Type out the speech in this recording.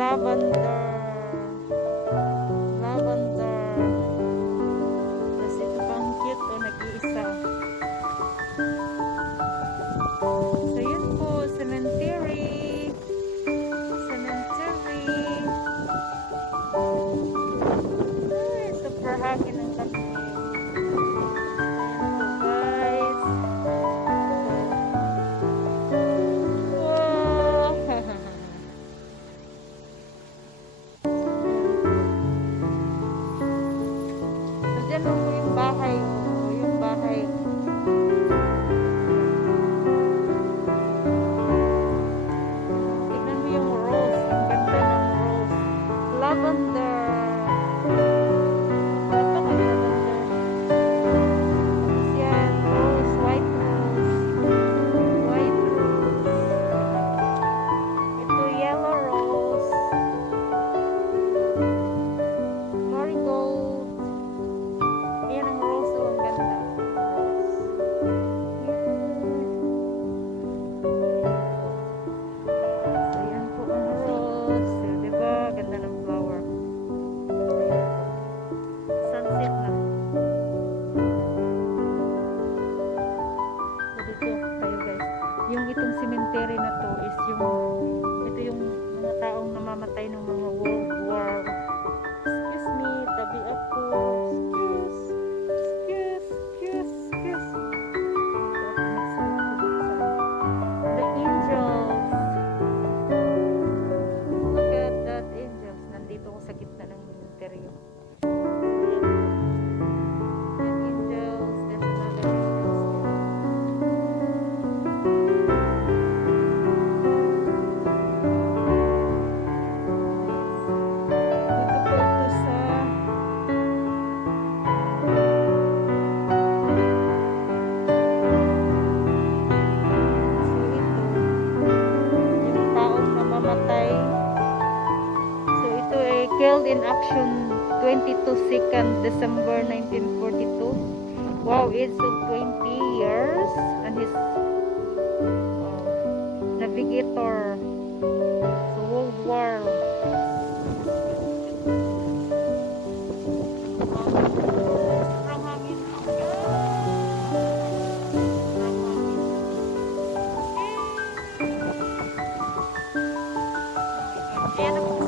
lavender. Lavender. Tapos ito pang cute o nag-iisa. So yun po, cemetery. Cemetery. Ay, super hangin ang tabi. Ayan po guys. Wow! So dyan po yung bahay. Oh, yung bahay. Tignan mo yung rose. Ang ganda ng rose. Lavender. Yung itong cemetery na to is ito yung mga taong namamatay ng mga World War. Excuse me, tabi ako. Excuse. The angels. Look at that angels. Nandito ko sa gitna ng cemetery. Killed in action 22nd December 1942. Wow, age of 20 years, and his navigator sa World War. Sobrang hangin. Ayan ako.